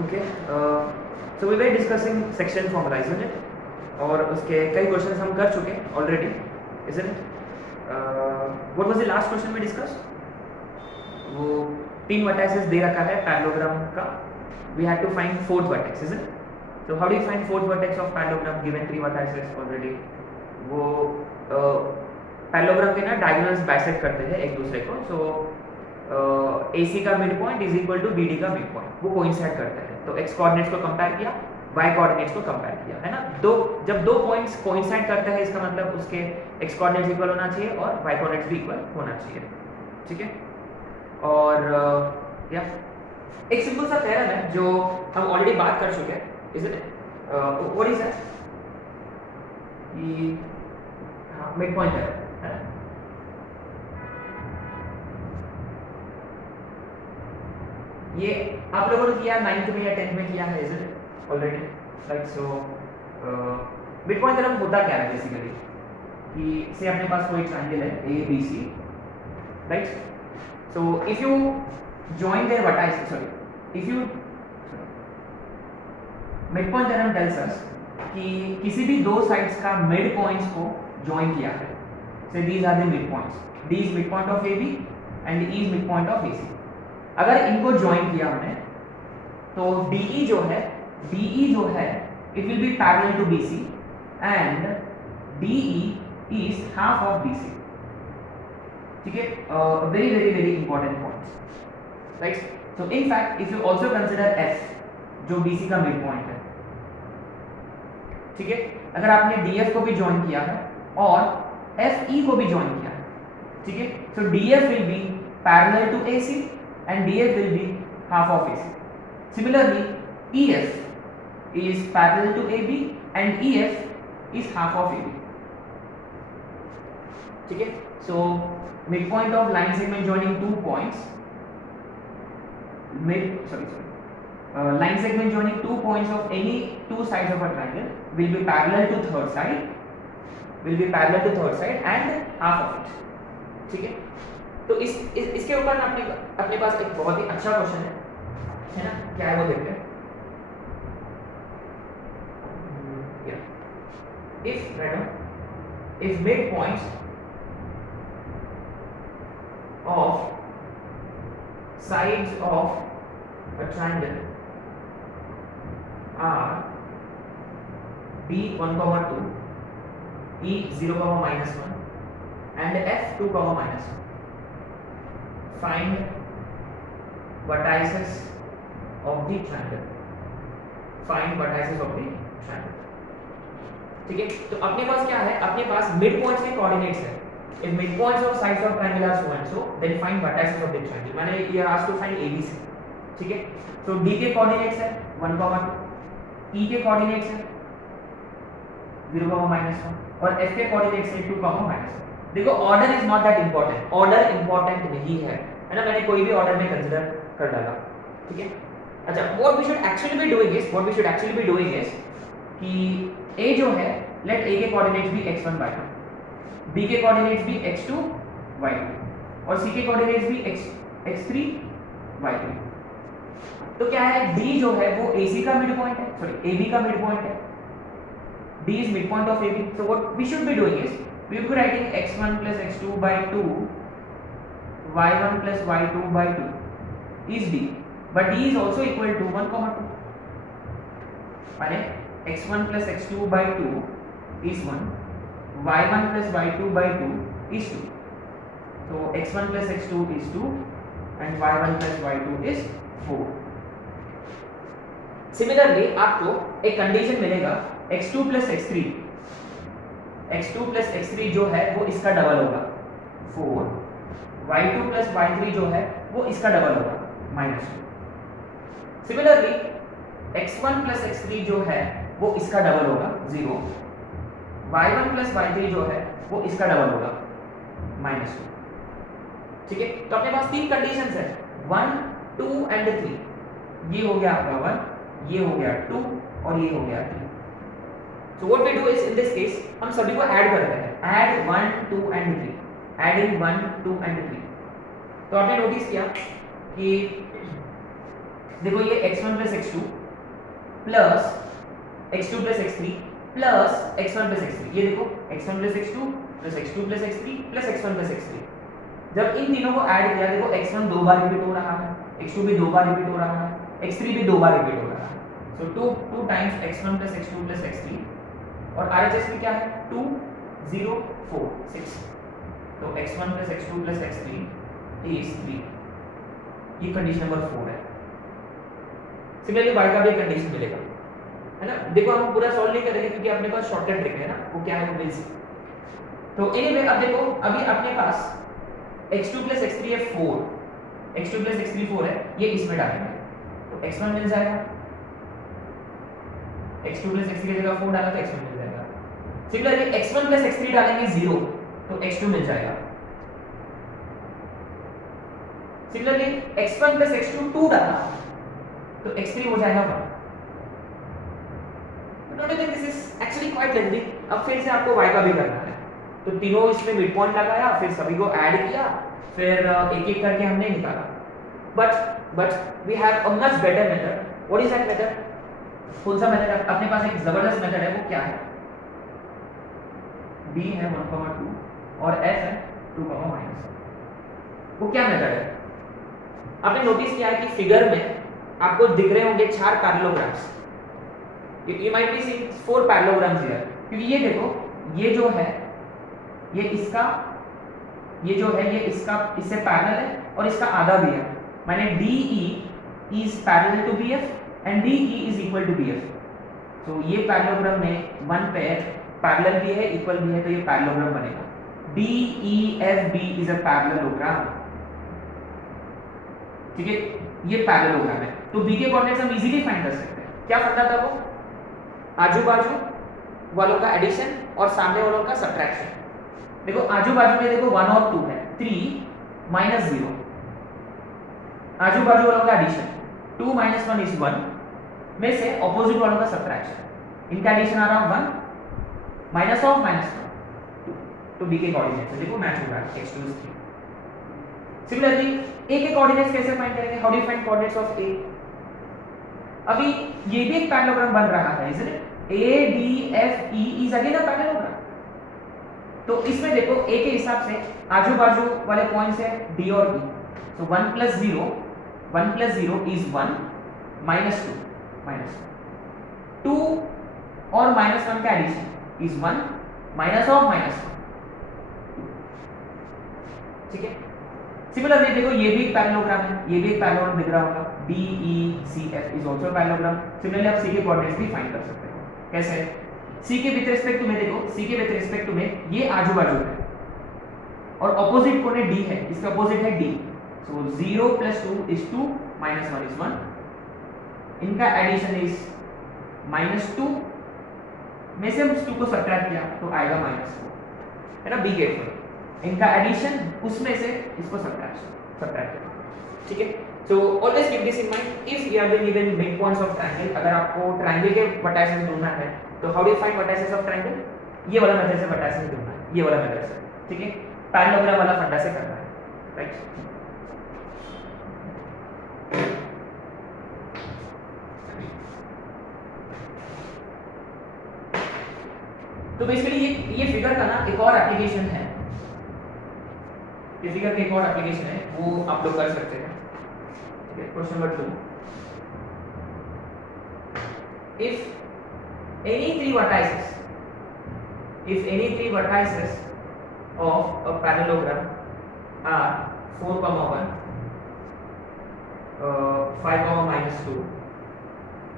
Okay, so we were discussing section formula, isn't it? और उसके कई क्वेश्चंस हम कर चुके हैं already, isn't it? What was the last question we discussed? वो 3 vertices दे रखा है parallelogram का. We had to find fourth vertex, isn't it? So how do you find fourth vertex of parallelogram given 3 vertices already? वो parallelogram के ना diagonals bisect करते हैं एक दूसरे को. So AC का mid point is equal to BD का मिड पॉइंट, वो कोइंसाइड करते हैं. तो x कोऑर्डिनेट्स को कंपेयर किया, y कोऑर्डिनेट्स को कंपेयर किया, है ना. जब दो पॉइंट्स कोइंसाइड करते हैं इसका मतलब उसके x कोऑर्डिनेट्स इक्वल होना चाहिए और y कोऑर्डिनेट्स भी इक्वल होना चाहिए. ठीक है. और या एक सिंपल सा थ्योरम है जो हम ऑलरेडी बात कर चुके हैं, is it? What is that? हाँ, मिड पॉइंट थ्योरम. ये आप लोगों ने किया 9th में या 10th में किया है, is it already? Like so mid point theorem होता क्या है बेसिकली कि से अपने पास कोई ट्रायंगल है ABC, right? So if you join their vertices, sorry, if you mid point theorem tells us कि किसी भी दो साइड्स का मिड पॉइंट्स को जॉइन किया है. Say these are the mid points. D is mid point of AB and E is mid point of AC. अगर इनको ज्वाइन किया हमने तो DE जो है it will be parallel to BC and DE is half of BC. ठीक है. Very very very important points, right? So in fact if you also consider F जो BC का मिड पॉइंट है, ठीक है, अगर आपने DF को भी ज्वाइन किया है और FE को भी ज्वाइन किया है, ठीक है, so DF will be parallel to AC and DF will be half of AC. Similarly, EF is parallel to AB and EF is half of AB. ठीक है. So midpoint of line segment joining two points, line segment joining two points of any two sides of a triangle will be parallel to third side and half of it. ठीक है. तो इसके ऊपर ना अपने पास एक बहुत ही अच्छा क्वेश्चन है ना. क्या है वो देखते हैं. if mid points of sides of a triangle are B1, 2, E0, -1 and F2, -1, find vertices of the triangle. ठीक है. तो अपने पास क्या है, अपने पास मिड पॉइंट्स के कोऑर्डिनेट्स है. if mid points of sides of triangle are so and so then find vertices of the triangle. मैंने ये asked to find ABC. ठीक है. तो D के कोऑर्डिनेट्स है 1, 2, E के कोऑर्डिनेट्स है 0, -1 और F के कोऑर्डिनेट्स है 2, -1. देखो order is not that important, order important नहीं है ना. मैंने कोई भी ऑर्डर में कंसीडर कर डाला. ठीक है. अच्छा, what we should actually be doing is कि A जो है, लेट A के कोऑर्डिनेट्स भी x1, y1, B के कोऑर्डिनेट्स भी x2, y2 और C के कोऑर्डिनेट्स भी x3, y3. तो क्या है, D जो है वो AC का मिड पॉइंट है, सॉरी AB का मिड पॉइंट है. D is midpoint of AB. So what we should be doing is we will be writing x1 plus x2 by 2, y1 plus y2 by 2 is D, but D is also equal to 1, 2. माने x1 plus x2 by 2 is 1, y1 plus y2 by 2 is 2. So x1 plus x2 is 2 and y1 plus y2 is 4. Similarly आपको एक condition मिलेगा x2 plus x3 जो है वो इसका double होगा 4, y2 plus y3 जो है वो इसका डबल होगा -2. सिमिलरली x1 plus x3 जो है वो इसका डबल होगा 0, y1 plus y3 जो है वो इसका डबल होगा -2. ठीक है. तो अपने पास तीन कंडीशंस है 1, 2 एंड 3. ये हो गया आपका 1, ये हो गया 2 और ये हो गया 3. So what we do is in this case हम सभी को ऐड करते हैं. Add 1, 2 and 3. Adding 1, 2 and 3. तो आपने नोटिस किया कि देखो ये x1 plus x2 plus x2 plus x3 plus x1 plus x3, ये देखो x1 plus x2 plus x2 plus x3 plus x1 plus x3। जब इन तीनों को ऐड किया देखो x1 दो बार रिपीट हो रहा है, x2 भी दो बार रिपीट हो रहा है, x3 भी दो बार रिपीट हो रहा है। सो 2 times x1 plus x2 plus x3 और RHS में क्या है 2 0 4 6, तो x1 plus x2 plus x3 is 3। ये कंडीशन नंबर 4 है। सिमिलरली y का भी कंडीशन मिलेगा, है ना। देखो हम पूरा सॉल्व नहीं करेंगे क्योंकि अपने पास शॉर्टकट ट्रिक है ना, वो क्या है वो मिल सी। तो एनीवे अब देखो अभी अपने पास x2 प्लस x3 है 4, x2 प्लस x3 4 है, ये इसमें डालेंगे तो x1 मिल जाएगा, x2 प्लस x3 की जगह 4 डाला तो x1 मिल जाएगा। सिमिलरली x1 प्लस x3 डालेंगे 0 तो x2 मिल जाएगा। सिमिलरली x1 प्लस x2 2 डाला तो x3 हो जाएगा 1। Don't you think this is actually quite lengthy? अब फिर से आपको y का भी करना है, तो तीनों इसमें मिड पॉइंट लगाया, फिर सभी को ऐड किया, फिर एक एक करके हमने निकाला। But we have a much better method. What is that method? कौन सा मेथड है? अपने पास एक जबरदस्त मेथड है, वो क्या है? b है 1,2 और f है 2,-। वो क्या मेथड है? आपने नोटिस किया है कि फिगर में आपको दिख रहे होंगे 4 parallelograms. You might be seeing 4 parallelograms here, क्योंकि ये देखो ये जो है ये इसका, ये जो है ये इसका इससे पैरेलल है और इसका आधा भी है, माने DE is parallel to BF and DE is equal to BF। तो ये पैरेललोग्राम में 1 पेयर पैरेलल भी है, इक्वल भी है, तो ये पैरेललोग्राम बनेगा। DEFB is a parallelogram, ठीक है, ये पैरेललोग्राम है। तो B के कोऑर्डिनेट्स हम इजीली फाइंड कर सकते हैं। क्या फंडा था वो? आजू बाजू वालों का एडिशन और सामने वालों का सब्ट्रैक्शन। देखो आजू बाजू में देखो 1 और 2 है, 3 माइनस 0। आजू बाजू वालों का एडिशन 2 माइनस 1 इज 1 में से ऑपोजिट वालों का सब्ट्रैक्शन। इनका एडिशन आ रहा 1 माइनस ऑफ माइनस 1, तो बी के कोऑर्डिनेट्स देखो मैच हो रहा है, x2 is 3। सिमिलरली ए के कोऑर्डिनेट्स कैसे फाइंड करेंगे? How do you find coordinates of A? अभी ये भी एक पैरेललोग्राम बन रहा है, इसलिए ADFE is again a parallelogram। तो इसमें देखो A के हिसाब से आजू बाजू वाले पॉइंट्स है D और E, तो 1 प्लस 0 is 1 माइनस 2 और माइनस 1 का addition is 1 minus of minus 1, ठीक है। सिमिलरली देखो ये भी एक पैरेललोग्राम है, ये भी एक पैरेललोग्राम दिख रहा होगा, DECF is also parallelogram. Similarly आप C के कोऑर्डिनेट्स भी फाइंड कर सकते हो। कैसे? C के विद रिस्पेक्ट टू में देखो, C के विद रिस्पेक्ट टू में ये आजू बाजू है और ऑपोजिट कोने D है, इसका ऑपोजिट है D, so 0 plus 2 is 2 minus 1 is 1। इनका एडिशन इज माइनस 2 में से हम 2 को सब्ट्रैक्ट किया तो आएगा माइनस 4, है ना। बी केयरफुल, इनका एडिशन उसमें से इसको सब्ट्रैक्ट करना, ठीक है। So always keep this in mind if you are being given mid points of triangle. अगर आपको ट्रायंगल के वर्टाइसेस ढूंढना है तो how do you find vertices of triangle? ये वाला मेथड से वर्टाइसेस ढूंढना है, ये वाला मेथड से, ठीक है। पैरेललोग्राम वाला फंडा से करना है, राइट। तो बेसिकली ये फिगर का ना एक और एप्लीकेशन है, ये फिगर का एक और एप्लीकेशन है, वो आप लोग कर सकते हैं, ठीक है। Question number 2, if any three vertices of a parallelogram are 4, 1, 5, -2,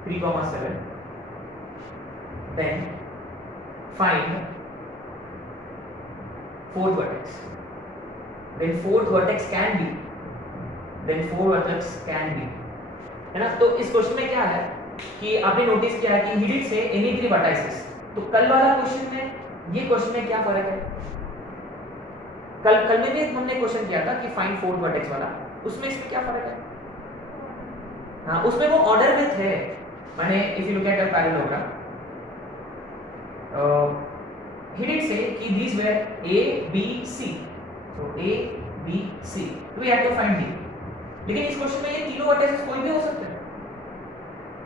3, 7, then find fourth vertex, then fourth vertex can be, है ना। तो इस क्वेश्चन में क्या है कि आपने नोटिस किया है कि he did say any three vertices। तो कल वाला क्वेश्चन में ये क्वेश्चन में क्या फर्क है? कल में भी हमने क्वेश्चन किया था कि फाइंड फोर्थ वर्टेक्स वाला, उसमें इसमें क्या फर्क है? हाँ, उसमें वो ऑर्डर में थे, माने if you look at a parallelogram he did say कि these were A, B, C, so A, B, C, we have to find D। लेकिन इस क्वेश्चन में ये तीनों वर्टिसेस कोई भी हो सकते हैं,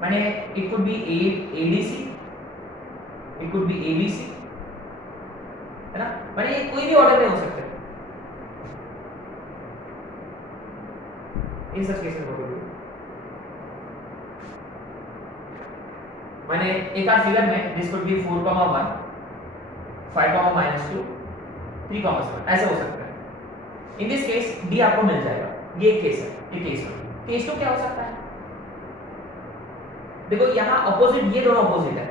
माने it could be ADC, it could be ABC, है ना, माने ये कोई भी ऑर्डर में हो सकता है इन सब केसेस में। माने एक आध फिगर में दिस कुड बी 4, 1, 5, -2, 3, 7 ऐसे हो सकता है। इन दिस केस डी आपको मिल जाएगा। ये एक केस है, ये केस 1। केस 2 क्या हो सकता है? देखो यहाँ ऑपोजिट, ये दोनों ऑपोजिट है।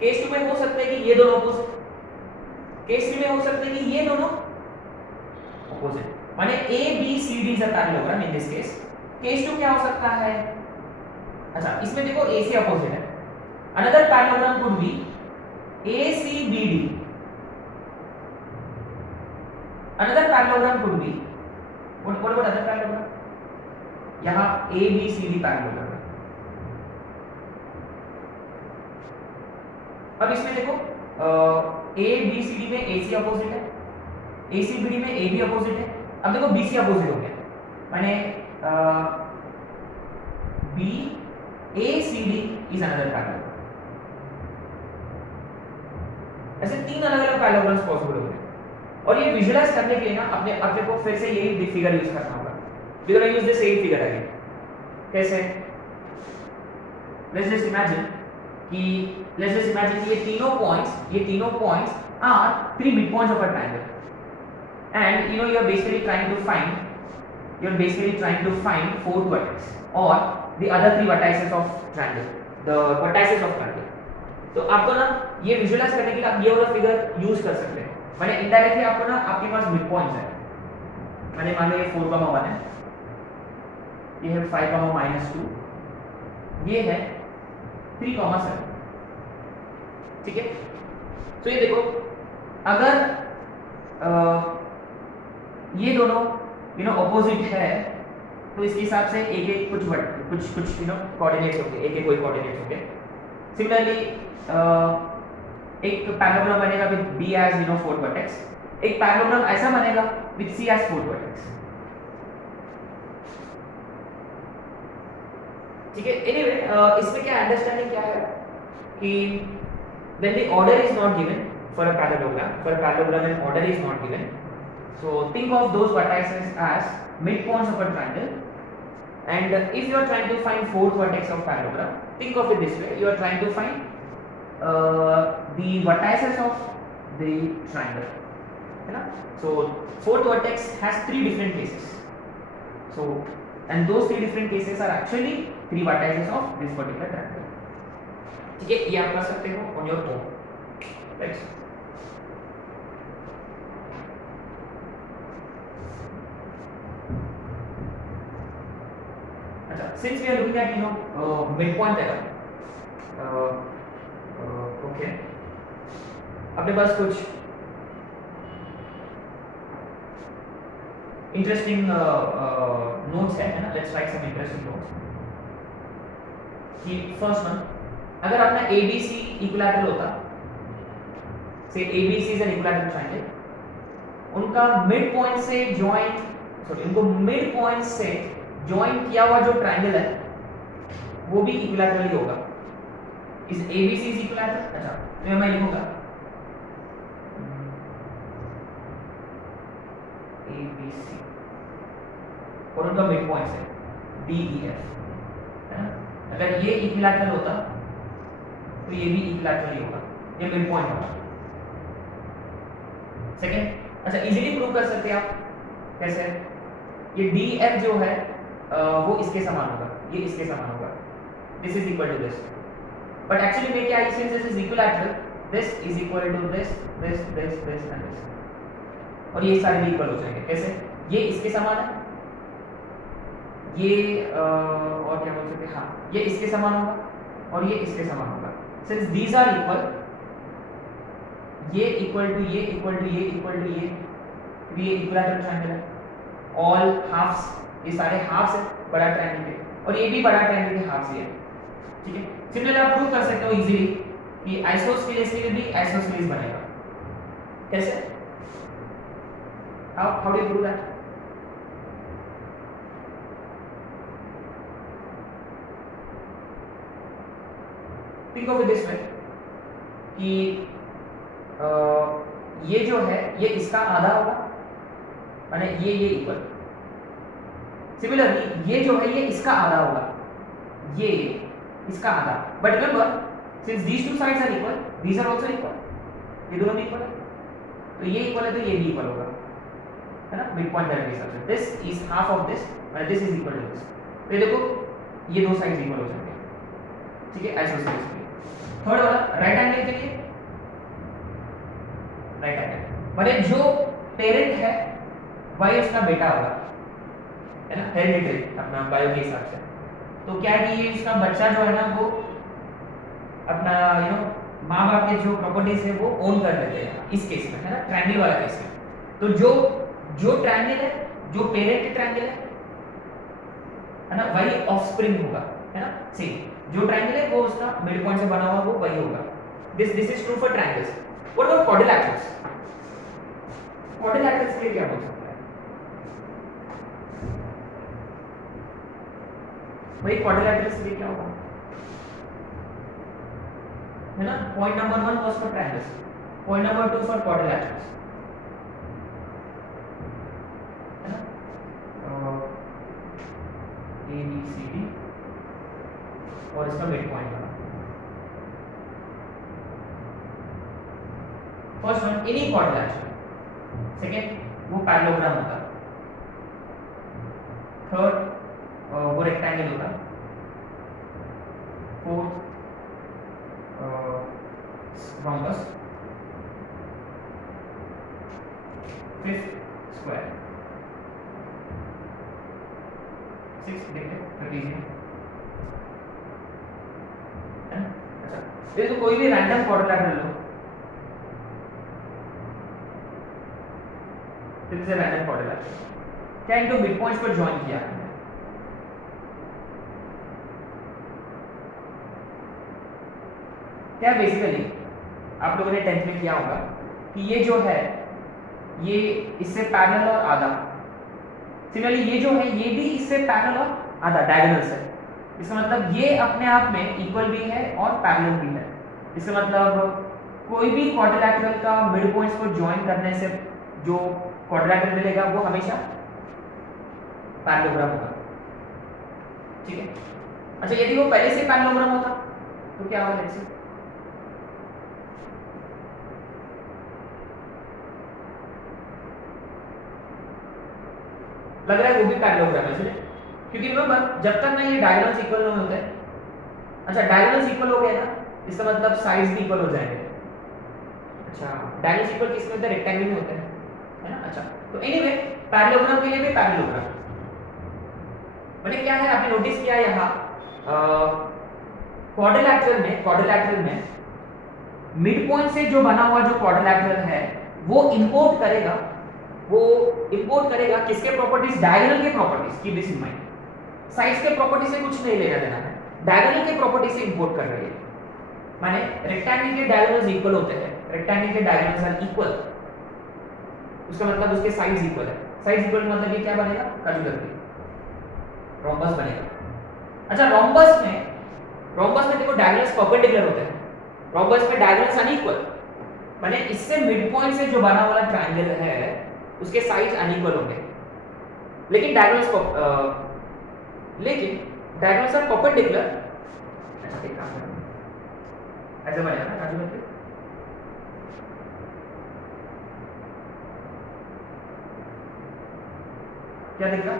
केस 2 में हो सकता है कि ये दोनों ऑपोजिट, केस 3 में हो सकता है कि ये दोनों ऑपोजिट, माने A B C D is a parallelogram in this case. Case 2 क्या हो सकता है? अच्छा, इसमें देखो ए सी ऑपोजिट है। Another parallelogram could be A C B D, another parallelogram could be what about other parallelogram? यहाँ A B C D parallelogram. अब इसमें देखो ए बी सी डी में ए सी अपोजिट है, ए सी बी डी में A be opposite है। अब देखो बी सी अपोजिट हो गया, माने B A C D is another parallelogram. ऐसे 3 अलग अलग पैरेललोग्राम्स पॉसिबल हो गए। और ये विजुअलाइज करने के लिए ना अपने को फिर से यही फिगर यूज करना होगा। We gonna use the same figure again. कैसे? लेट्स जस्ट इमेजिन कि ये तीनों points are 3 mid points of a triangle and you know you are basically trying to find 4th vertex or the other 3 vertices of triangle, the vertices of triangle। तो आपको ना ये visualise करने के लिए आप ये वाला फिगर यूज कर सकते हैं। माने इनडायरेक्टली आपको ना आपके पास मिड पॉइंट्स है, माने मान लो ये 4, 1 है, ये है 5, -2, ये है 3, 7। ठीक है, तो ये देखो अगर ये दोनों यू नो ऑपोजिट है तो इसके हिसाब से एक एक कुछ यू नो कोऑर्डिनेट्स होंगे, एक एक कोई कोऑर्डिनेट्स होंगे। सिमिलरली एक पैरेललोग्राम बनेगा with B as you know 4th vertex, एक पैरेललोग्राम ऐसा बनेगा with C as 4th vertex। ठीक है, एनीवे इसमें क्या अंडरस्टैंडिंग क्या है कि when the order is not given for a parallelogram and order is not given, so think of those vertices as midpoints of a triangle, and if you are trying to find 4th vertex of parallelogram, think of it this way: you are trying to find the vertices of the triangle, है ना। So 4th vertex has 3 different cases, so and those 3 different cases are actually 3 vertices of this particular triangle। ठीक है, ये आप कर सकते हो on your own, right. अच्छा, since we are looking at you know mid point error, okay, अपने पास कुछ इंटरेस्टिंग नोट्स है ना। Let's write some interesting notes. कि फर्स्ट वन, अगर अपना ABC इक्विलैटरल होता, say ABC is an equilateral triangle, उनका मिड पॉइंट से जॉइंट किया हुआ जो ट्रायंगल है वो भी इक्विलैटरल ही होगा। Is ABC is equilateral. अच्छा, तो मैं लिखूंगा ABC और उनका मिड पॉइंट है DEF, है ना। अगर ये इक्विलैटरल होता तो ये भी इक्विलैटरल ही होगा, ये मिड पॉइंट होगा। सेकंड, अच्छा इजीली प्रूव कर सकते हैं आप। कैसे? ये DF जो है वो इसके समान होगा, ये इसके समान होगा, this is equal to this. But actually में क्या है, since this is equilateral, this is equal to this and this, और ये सारे भी इक्वल हो जाएंगे। कैसे? ये इसके समान है, ये और क्या बोल सकते हैं, हाँ ये इसके समान होगा और ये इसके समान होगा। सिंस दीज आर इक्वल, ये इक्वल टू ये इक्वल टू ये इक्वल टू ये इक्विलैटरल ट्रायंगल है। ऑल हाफ्स, ये सारे हाफ्स है बड़ा ट्रायंगल के, और ये भी बड़ा ट्रायंगल के हाफ्स ही है। ठीक है, सिमिलरली आप प्रूव कर सकते हो इजीली कि आइसोस्केलेस के लिए भी आइसोस्केलेस बनेगा। कैसे? How do you prove that? Think of it this way कि ये जो है ये इसका आधा होगा, माने ये इक्वल। सिमिलरली ये जो है ये इसका आधा होगा, ये इसका आधा। But remember since these two sides are equal, these are also equal, ये दोनों भी इक्वल है, तो ये इक्वल है तो ये भी इक्वल होगा, है ना, मिड पॉइंट वैल्यू के हिसाब से। This is half of this and this is equal to this. तो ये देखो ये दो साइड्स इक्वल हो जाएंगे, ठीक है, आइसोसेलेस के लिए। थर्ड वाला राइट एंगल के लिए, राइट एंगल माने जो पेरेंट है वही उसका बेटा होगा, है ना, हेरिडिटरी अपना बायो के हिसाब से। तो क्या है कि ये इसका बच्चा जो है ना वो अपना माँ बाप के जो प्रॉपर्टीज है वो ओन कर लेते हैं इस केस में, है ना, ट्रायंगल वाला केस में। तो जो ट्रायंगल है, जो पेरेंट ट्रायंगल है ना, वही ऑफस्प्रिंग होगा, है ना, सेम जो ट्रायंगल है वो उसका मिड पॉइंट से बना हुआ वो वही होगा। This is true for triangles. What about quadrilaterals? Quadrilaterals के लिए क्या बोल सकते हैं भाई? क्वाड्रिलैटरल्स के लिए क्या होगा, है ना? Point number 1 was for triangles, point number 2 for quadrilaterals, है ना, ए बी सी डी और इसका मिड पॉइंट बना। First one any quadrilateral, second वो पैरेललोग्राम होता, थर्ड वो रेक्टेंगल होता, fourth rhombus, fifth square, sixth देखिए ट्रेपेजियम, है ना। अच्छा ये तो कोई भी रैंडम क्वाड्रिलैटरल लो, this is a random quadrilateral, क्या इनको मिड पॉइंट्स पर जॉइन किया है? क्या बेसिकली आप लोगों ने 10th में किया होगा कि ये जो है ये इससे पैरेलल और आधा, सिमिलरली ये जो है ये भी इससे पैरेलल और आधा डायगोनल से। इसका मतलब ये अपने आप में इक्वल भी है और पैरेलल भी है। इसका मतलब कोई भी क्वाड्रिलैटरल का मिड पॉइंट्स को ज्वाइन करने से जो क्वाड्रिलैटरल मिलेगा वो हमेशा पैरेललोग्राम होगा, ठीक है। अच्छा यदि वो पहले से पैरेललोग्राम होता तो क्या होगा? जैसे लग रहा है वो भी पैरेललोग्राम है, इसलिए क्योंकि रिमेंबर जब तक ना ये डायगोनल्स इक्वल नहीं होते, अच्छा डायगोनल्स इक्वल हो गए ना इसका मतलब साइड्स भी इक्वल हो जाएंगे। अच्छा डायगोनल्स इक्वल किस में होते हैं? रेक्टेंगल में होते हैं, है ना। अच्छा तो एनीवे पैरेललोग्राम के लिए भी पैरेललोग्राम मतलब क्या है, आपने नोटिस किया यहाँ क्वाड्रिलैटरल में मिड पॉइंट से जो बना हुआ जो क्वाड्रिलैटरल है वो इंपोर्ट करेगा किसके प्रॉपर्टीज? डायगोनल के properties. Keep this in mind, sides के प्रॉपर्टी से कुछ नहीं लेना देना है, डायगोनल के प्रॉपर्टी से इंपोर्ट कर रही है। माने रेक्टेंगल के डायगोनल्स इक्वल होते हैं, रेक्टेंगल के डायगोनल्स आर इक्वल, उसका मतलब उसके साइड्स इक्वल है। साइड्स इक्वल मतलब ये क्या बनेगा? काजुलर रोम्बस बनेगा। अच्छा रोम्बस में देखो डायगोनल्स परपेंडिकुलर होते हैं, रोम्बस में डायगोनल्स अनइक्वल, माने इससे मिड पॉइंट से जो बना वाला ट्रायंगल है उसके साइड्स अनइक्वल होंगे, लेकिन डायगोनल्स आर परपेंडिकुलर। अच्छा एक काम करो, ऐसे बनेगा ना काजुलर पे, क्या दिख रहा?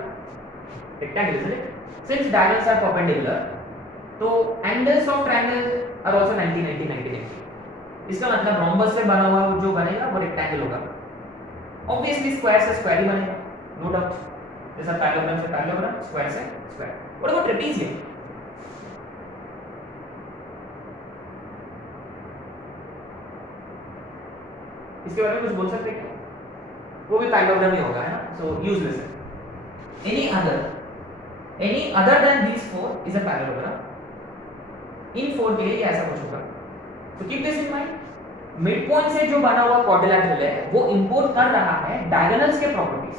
Rectangle, isn't it? Since diagonals are perpendicular, तो angles of triangles are also 90 90 90 90। इसका मतलब रोम्बस से बना हुआ जो बनेगा वो रेक्टेंगल होगा, ऑब्वियसली स्क्वायर से स्क्वायर ही बनेगा, नो डाउट। जैसा पैरेललोग्राम से पैरेललोग्राम, स्क्वायर से स्क्वायर। और वो ट्रेपेजियम, इसके बारे में कुछ बोल सकते हैं क्या? वो भी पैरेललोग्राम ही होगा, है ना, सो यूजलेस है। any other than these four is a parallelogram। In four के लिए ऐसा कुछ होगा, तो keep this in mind. Mid point से जो बना हुआ क्वाड्रिलैटरल है वो इंपोर्ट कर रहा है डायगोनल्स के प्रॉपर्टीज।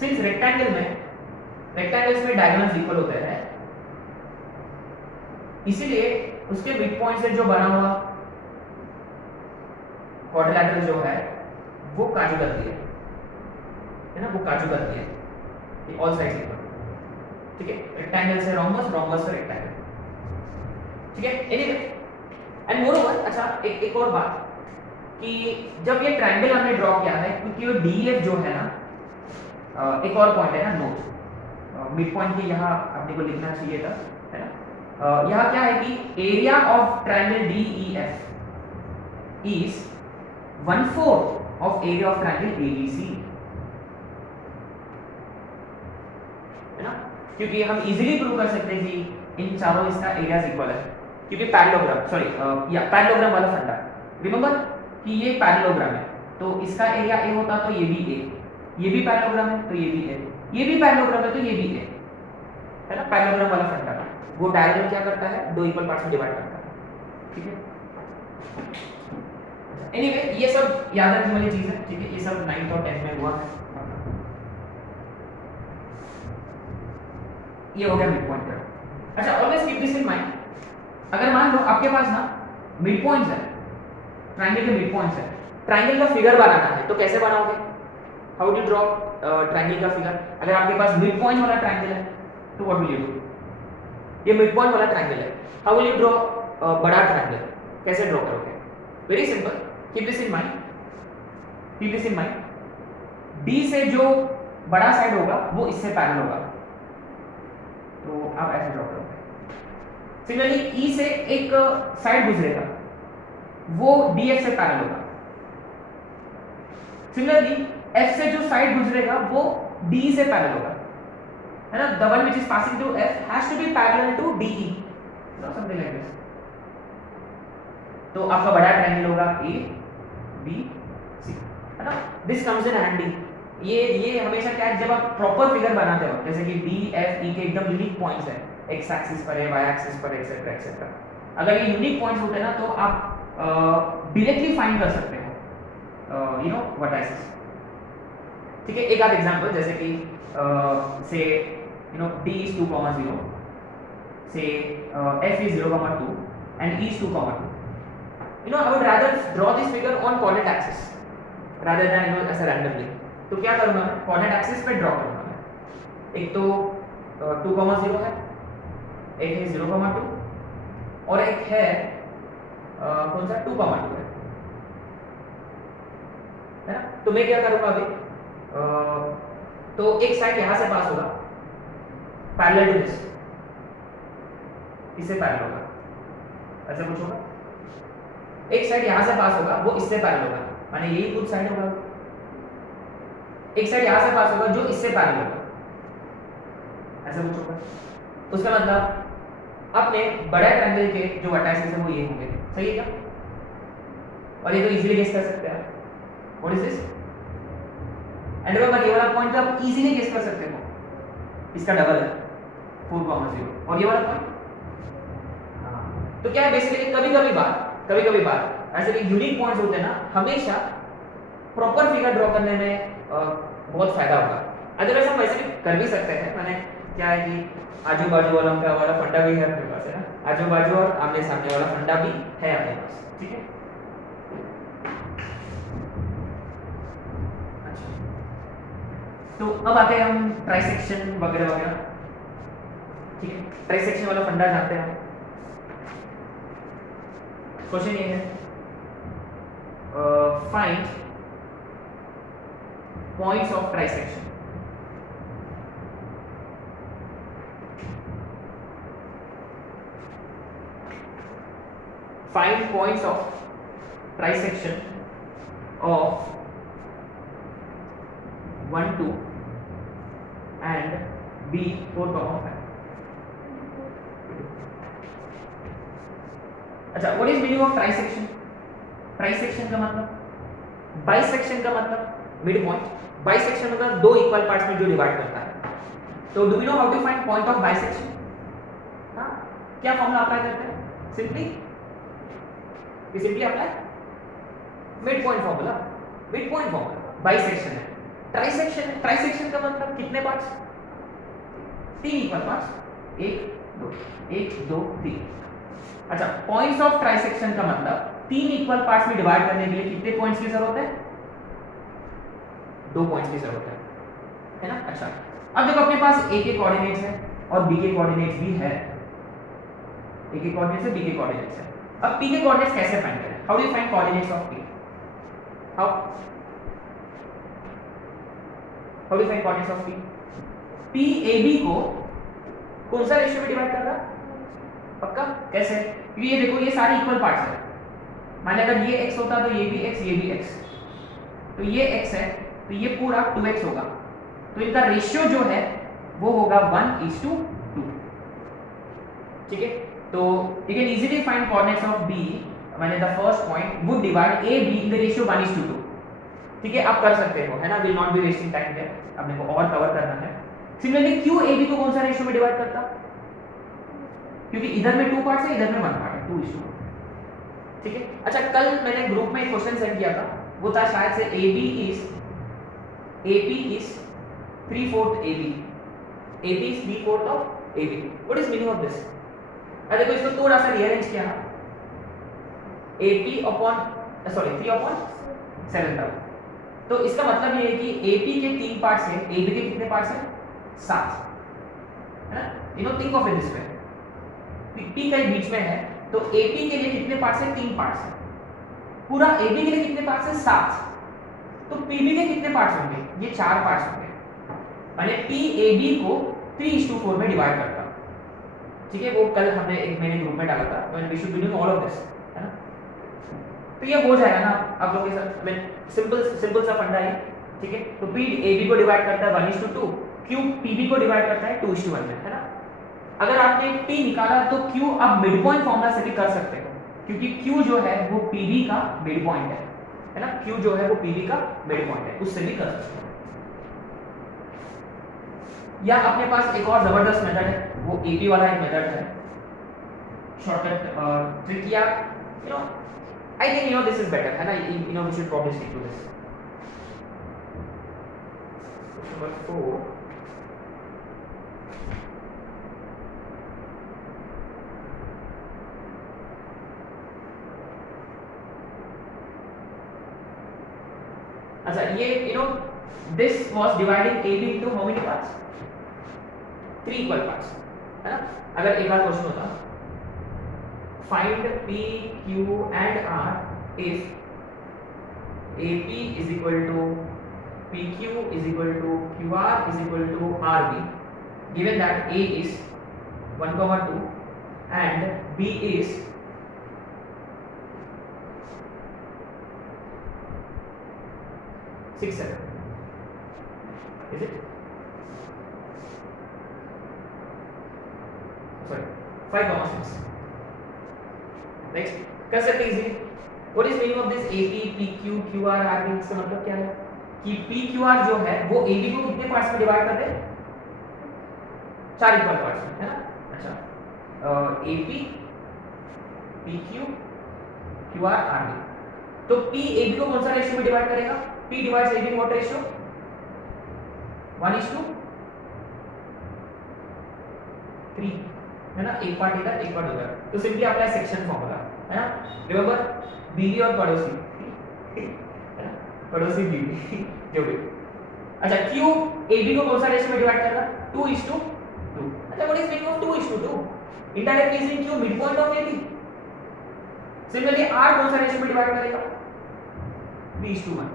सिंस रेक्टेंगल्स में डायगोनल्स इक्वल होते हैं, इसीलिए उसके मिड पॉइंट से जो बना हुआ क्वाड्रिलेटरल जो है वो काजू करती है ना, वो काजू करती है ये ऑल साइड्स इक्वल, ठीक है। रेक्टेंगल से रोम्बस, रोम्बस से रेक्टेंगल, ठीक है। एनीवे एंड मोरओवर, अच्छा एक और बात कि जब ये ट्रायंगल हमने ड्रॉ किया है, क्योंकि वो डीएफ जो है ना, एक और पॉइंट है ना, नोट मिड पॉइंट की यहाँ अपने को लिखना चाहिए था, है ना। यहाँ क्या है कि area of triangle DEF is 1/4 of area of triangle ABC, है ना, क्योंकि हम इजीली प्रूव कर सकते हैं कि इन चारों इसका एरियाज इक्वल है, क्योंकि पैरेललोग्राम, सॉरी या पैरेललोग्राम वाला फंडा, रिमेंबर कि ये पैरेललोग्राम है, तो इसका एरिया ए होता तो ये भी ए, ये भी पैरेललोग्राम है तो ये भी ए, ये भी पैरेललोग्राम है तो ये भी ए, है ना, पैरेललोग्राम वाला फंडा। वो डायगोनल क्या करता है, दो इक्वल पार्ट्स में डिवाइड करता है, ठीक है। एनीवे ये सब याद रखने वाली चीज है, ठीक है, ये सब 9th और 10th में हुआ है। ये हो गया मिड पॉइंट का। अच्छा, always keep this in mind, अगर मान लो आपके पास ना मिड पॉइंट्स है, ट्रायंगल के मिड पॉइंट्स है, ट्रायंगल का फिगर बनाना है तो कैसे बनाओगे, हाउ डू ड्रॉ ट्रायंगल का फिगर। अगर आपके पास मिड पॉइंट वाला ट्रायंगल है तो व्हाट विल यू डू, ये मिड पॉइंट वाला ट्रायंगल है, हाउ विल यू ड्रॉ बड़ा ट्रायंगल, कैसे ड्रॉ करोगे, very simple, keep this in mind, keep this in mind, D से जो बड़ा साइड होगा वो इससे पैरेलल होगा, तो आप ऐसे ड्रॉ करोगे। सिमिलरली ई से एक साइड गुजरेगा वो डीएफ से पैरेलल होगा। सिमिलरली एफ से जो साइड गुजरेगा वो डी से पैरेलल होगा, है ना, the one which is passing through F has to be parallel to DE, no something like this. तो आपका बड़ा ट्रायंगल होगा ए बी सी, है ना, दिस कम्स इन हैंडी। ये हमेशा क्या है, जब आप प्रॉपर फिगर बनाते हो, जैसे कि डी एफ ई के एकदम यूनिक पॉइंट्स है, एक्स एक्सिस पर है, वाई एक्सिस पर, एक्सेट्रा एक्सेट्रा, अगर ये यूनिक पॉइंट्स होते हैं ना तो आप डायरेक्टली फाइंड कर सकते हो, यू नो वर्टाइसेस, ठीक है। एक आध एग्जांपल, जैसे कि से यू नो डी इज 2,0, से F is 0,2 and E is 2,2, you know I would rather draw this figure on coordinate axis rather than you know ऐसे randomly। तो क्या करूंगा मैं, कोऑर्डिनेट एक्सिस पे ड्रॉ करूंगा मैं, एक तो 2,0 है, एक है 0,2 और एक है कौन सा 2,2 है ना। तो मैं क्या करूंगा अभी, तो एक साइड यहां से पास होगा पैरेलल टू दिस, इससे पैरेलल होगा, ऐसे कुछ होगा, एक साइड यहां से पास होगा वो इससे पैरेलल होगा, माने यही कुछ साइड होगा, एक साइड यहां से पास होगा जो इससे पैरेलल होगा, ऐसा कुछ होगा। उसका मतलब अपने बड़ा ट्रायंगल के जो वर्टाइसेस है वो ये होंगे, सही है क्या, और ये तो इजीली गेस कर सकते हैं, what is this, and remember ये वाला पॉइंट तो आप इजीली गेस कर सकते हो, इसका डबल है 4,0 और ये वाला पॉइंट। तो क्या है बेसिकली, कभी कभी बात ऐसे भी यूनिक पॉइंट्स होते हैं ना, हमेशा प्रॉपर फिगर ड्रॉ करने में बहुत फायदा होगा। अदरवाइज हम वैसे भी कर भी सकते हैं, मैंने क्या है कि आजू बाजू वाला फंडा भी है अपने पास, है ना, आजू बाजू और आमने सामने वाला फंडा भी है अपने पास, ठीक है। अच्छा, तो अब आते हैं हम ट्राइसेक्शन वगैरह वगैरह, ठीक है। ट्राइसेक्शन वाला फंडा जानते हैं। क्वेश्चन ये है, find points of trisection. Find points of trisection of 1, 2 and B 4, 5। अच्छा, what is meaning of trisection? Trisection का मतलब, बाइसेक्शन का मतलब मिड पॉइंट, बाइसेक्शन मतलब दो इक्वल पार्ट्स में जो डिवाइड करता है। तो do you know how to find point of bisection? हाँ, क्या फॉर्मूला अप्लाई करते हैं? Simply apply mid point formula, mid point formula. Bisection है, ट्राइसेक्शन है, ट्राइसेक्शन का मतलब कितने पार्ट्स? 3 इक्वल पार्ट्स, 1 2 1 2 3, अच्छा, पॉइंट्स ऑफ ट्राइसेक्शन का मतलब 3 इक्वल पार्ट्स में डिवाइड करने के लिए कितने पॉइंट्स की जरूरत है? 2 पॉइंट्स की जरूरत है ना? अच्छा, अब देखो अपने पास ए के कोऑर्डिनेट्स है और बी के कोऑर्डिनेट्स भी है। ए के कोऑर्डिनेट्स है, बी के कोऑर्डिनेट्स है। अब पी के कोऑर्डिनेट्स कैसे फाइंड करें? How do you find coordinates of P? How do you find coordinates of P? P A B को कौन सा रेशियो में डिवाइड कर रहा है? पक्का? कैसे? क्योंकि ये देखो ये सारे इक्वल पार्ट्स है। मान लिया अगर ये x होता तो ये भी x, ये भी x, तो ये x है तो ये पूरा 2x होगा, तो इनका रेशियो जो है वो होगा 1:2। ठीक है, तो you can easily find coordinates of B when the first point would divide A B in the ratio 1:2। ठीक है, आप कर सकते हो, है ना, will not be wasting time there, अपने को और कवर करना है। सिमिलरली Q A B को कौन सा रेशियो में डिवाइड करता? क्योंकि इधर में 2 पार्ट्स है, इधर में 1 पार्ट है, 2:1। ठीक है, अच्छा कल मैंने ग्रुप में एक क्वेश्चन सेंड किया था, वो था शायद से AB is 3/4 AB, AB is 3/4 of AB। What is meaning of this? अरे देखो इसको थोड़ा सा रीअरेंज किया ना, सॉरी 3/7 था, तो इसका मतलब ये है कि AP के 3 पार्ट्स हैं, AB के कितने पार्ट्स हैं? 7, है ना? You no think of it this way, P कहीं बीच में है तो AP के लिए कितने पार्ट्स हैं? 3 पार्ट्स हैं। पूरा AB के लिए कितने पार्ट्स हैं? 7। तो PB के कितने पार्ट्स होंगे? ये 4 पार्ट्स होंगे, माने PAB को 3:4 में डिवाइड करता। ठीक है, वो कल हमने एक मैंने ग्रुप में डाला था, when we should be doing all of this, है ना? तो ये हो जाएगा ना आप लोगों के साथ, मैं सिंपल सा फंडा है। ठीक है, तो PAB को डिवाइड करता है 1:2, Q PB को डिवाइड करता है 2:1 में, है ना? अगर आपने P निकाला तो Q आप मिड पॉइंट फॉर्मूला से भी कर सकते हो, क्योंकि Q जो है वो PB का मिड पॉइंट है ना? Q जो है वो PB का मिड पॉइंट है, उससे भी कर सकते हो। या अपने पास एक और जबरदस्त मेथड है, वो AP वाला एक मेथड है, शॉर्टकट ट्रिक, या you know I think you know this is better, है ना? You know we should probably stick to this. Number 4, अच्छा ये you know this was dividing AB into how many parts? 3 equal parts, है ना? अगर एक बार क्वेश्चन होता find P Q and R if AP is equal to PQ is equal to QR is equal to RB, given that A is 1,2 and B is 6, 7, is it? Sorry, 5,6. Next, कर सकते हैं easily. What is meaning of this AP, PQ, QR, RB? इसका मतलब क्या है कि PQR जो है वो AB को कितने पार्ट्स में डिवाइड कर दे? 4 इक्वल पार्ट्स में, है ना? अच्छा, AP, PQ, QR, RB, तो P AB को कौन सा रेशियो में डिवाइड करेगा? P divides AB in what ratio? 1:3, है ना? एक पार्ट इधर एक पार्ट उधर, तो सिंपली अप्लाई सेक्शन फॉर्मूला, है ना? रिमेंबर बीवी और पड़ोसी, है ना? पड़ोसी बीवी जो भी। अच्छा, Q AB को कौन सा रेशियो में डिवाइड कर रहा है? 2:2। अच्छा, what is meaning of 2:2? Indirectly is Q mid point of AB। Similarly R कौन सा रेशियो में डिवाइड करेगा? 3:1।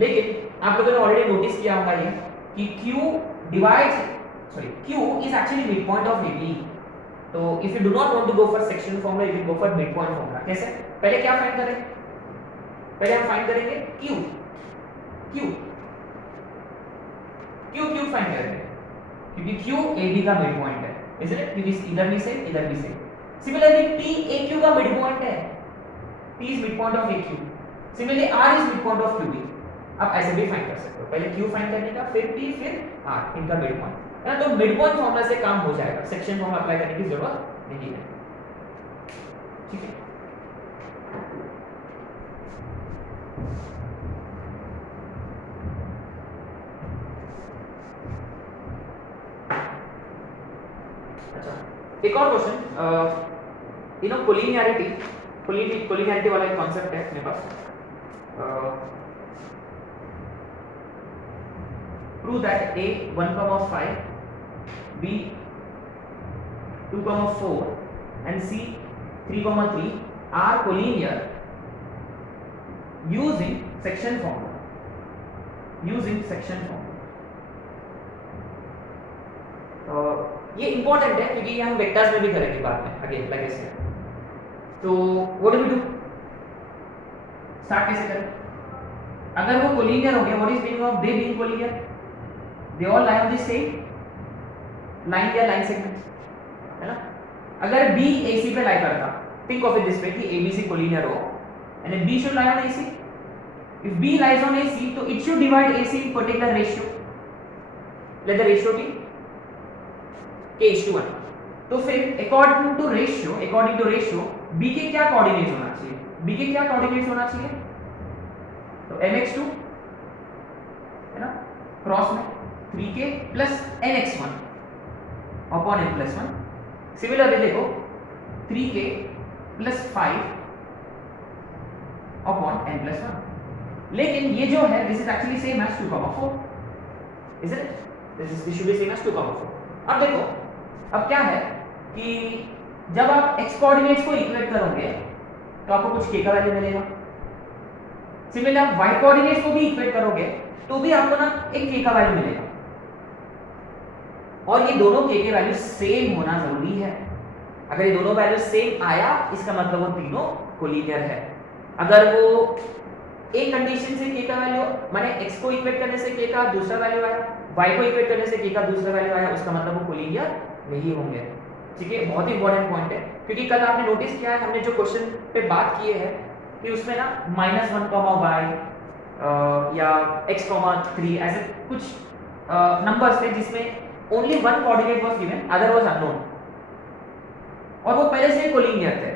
लेकिन आप लोगों ने ऑलरेडी नोटिस किया होगा ये कि Q is actually midpoint of AB। तो if you do not want to go for section formula, you can go for midpoint formula। कैसे? पहले क्या फाइंड करें? पहले हम फाइंड करेंगे Q फाइंड करेंगे, क्योंकि Q AB का midpoint है, isn't it? क्योंकि इधर भी सेम इधर भी सेम। सिमिलरली P AQ का midpoint है, P is midpoint of AQ। Similarly R is midpoint of QB। आप ऐसे भी फाइंड कर सकते हो, पहले Q फाइंड करने का, फिर P, फिर R, इनका मिड पॉइंट, है ना? तो मिड पॉइंट फॉर्मूला से काम हो जाएगा, सेक्शन फॉर्मूला अप्लाई करने की जरूरत नहीं है। ठीक है, अच्छा एक और क्वेश्चन, यू नो कोलिनियरिटी वाला एक कॉन्सेप्ट है अपने पास। Prove that a 1,5, b 2,4 and c 3,3 are collinear using section formula. ये इंपॉर्टेंट है क्योंकि ये हम वेक्टर्स में भी करेंगे बाद में अगेन लाइक ऐसे। तो what do we do, start कैसे करें? अगर वो कोलिनियर हो गया, what is meaning of they being collinear? They all lie on the same line या लाइन सेगमेंट्स, है ना? अगर B AC पे लाई करता, think of it this way कि ABC कोलिनियर हो and B should lie on AC. If B lies on AC, तो it should divide AC in particular ratio. Let the ratio be k:1. तो फिर according two ratio B के क्या coordinates होना चाहिए? तो mx2 है ना, क्रॉस में 3k plus nx1 upon n+1। Similarly देखो 3k प्लस 5 अपॉन n+1। लेकिन ये जो है this is actually same as 2,4, is it? This should be same as 2,4। अब देखो, अब क्या है कि जब आप x कोऑर्डिनेट्स को इक्वेट करोगे तो आपको कुछ k का वैल्यू मिलेगा। सिमिलरली आप y कोऑर्डिनेट्स को भी इक्वेट करोगे तो भी आपको ना एक k का वैल्यू मिलेगा, और ये दोनों k के वैल्यू सेम होना जरूरी है। अगर ये दोनों वैल्यू सेम आया इसका मतलब वो तीनों कोलिनियर है। अगर वो एक कंडीशन से k का वैल्यू माने x को इक्वेट करने से k का दूसरा वैल्यू आया, y को इक्वेट करने से k का दूसरा वैल्यू आया, उसका मतलब वो कोलिनियर नहीं होंगे। ठीक है, बहुत ही इंपॉर्टेंट पॉइंट है क्योंकि कल आपने नोटिस किया है हमने जो क्वेश्चन पे बात किए है कि उसमें ना -1, y या x,3 ऐसे कुछ नंबर्स थे जिसमें only one coordinate was given, other was unknown, और वो पहले से कोलिनियर थे।